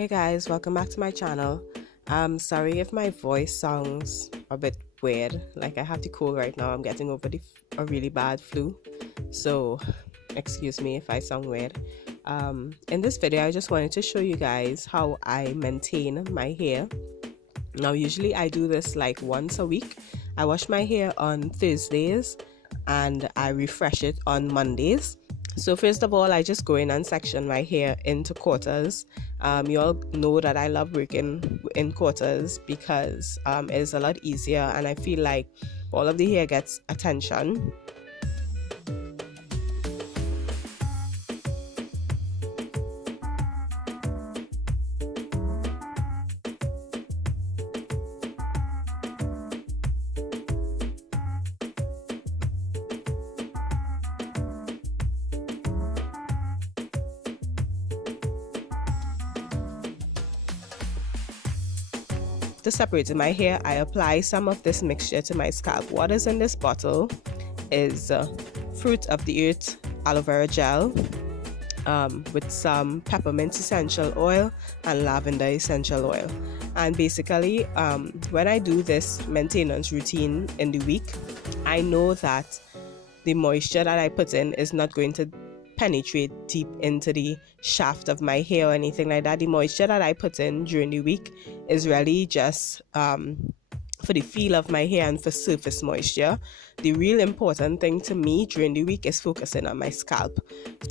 Hey guys, welcome back to my channel. Sorry if my voice sounds a bit weird. Like I have the cold right now. I'm getting over a really bad flu, so excuse me if I sound weird. In this video I just wanted to show you guys how I maintain my hair. Now usually I do this like once a week. I wash my hair on Thursdays and I refresh it on Mondays. So first of all, I just go in and section my hair into quarters. You all know that I love working in quarters because it's a lot easier and I feel like all of the hair gets attention. To separate my hair, I apply some of this mixture to my scalp. What is in this bottle is fruit of the earth aloe vera gel with some peppermint essential oil and lavender essential oil. And basically when I do this maintenance routine in the week, I know that the moisture that I put in is not going to penetrate deep into the shaft of my hair or anything like that. The moisture that I put in during the week is really just for the feel of my hair and for surface moisture. The real important thing to me during the week is focusing on my scalp.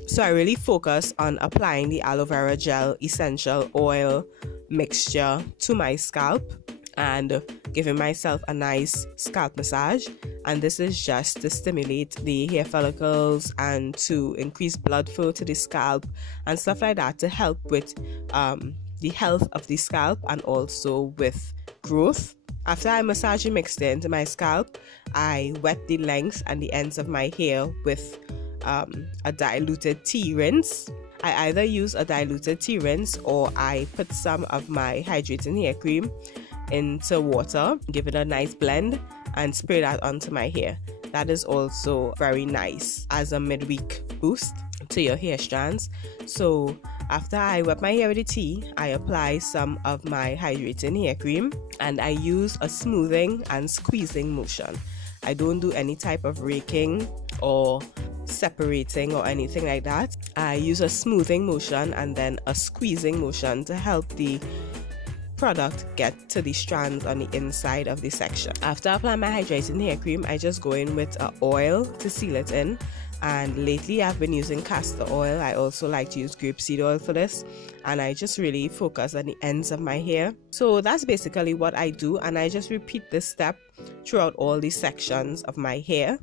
So I really focus on applying the aloe vera gel essential oil mixture to my scalp and giving myself a nice scalp massage. And this is just to stimulate the hair follicles and to increase blood flow to the scalp and stuff like that, to help with the health of the scalp and also with growth. After I massage the mixture into my scalp, I wet the length and the ends of my hair with a diluted tea rinse. I either use a diluted tea rinse or I put some of my hydrating hair cream into water, give it a nice blend and spray that onto my hair. That is also very nice as a midweek boost to your hair strands. So after I wet my hair with the tea, I apply some of my hydrating hair cream and I use a smoothing and squeezing motion. I don't do any type of raking or separating or anything like that. I use a smoothing motion and then a squeezing motion to help the product get to the strands on the inside of the section. After applying my hydrating hair cream, I just go in with oil to seal it in. And lately I've been using castor oil. I also like to use grapeseed oil for this, and I just really focus on the ends of my hair. So that's basically what I do, and I just repeat this step throughout all the sections of my hair.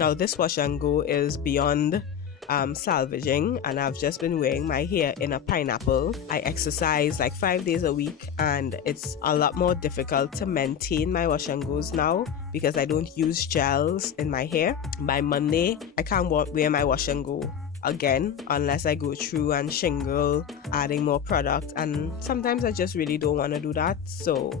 Now this wash and go is beyond salvaging, and I've just been wearing my hair in a pineapple. I exercise like 5 days a week and it's a lot more difficult to maintain my wash and goes now because I don't use gels in my hair. By Monday I can't wear my wash and go again unless I go through and shingle, adding more product, and sometimes I just really don't want to do that. So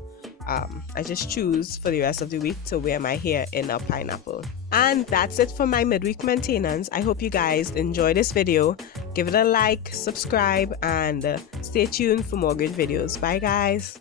I just choose for the rest of the week to wear my hair in a pineapple. And that's it for my midweek maintenance. I hope you guys enjoy this video. Give it a like, subscribe, and stay tuned for more good videos. Bye guys.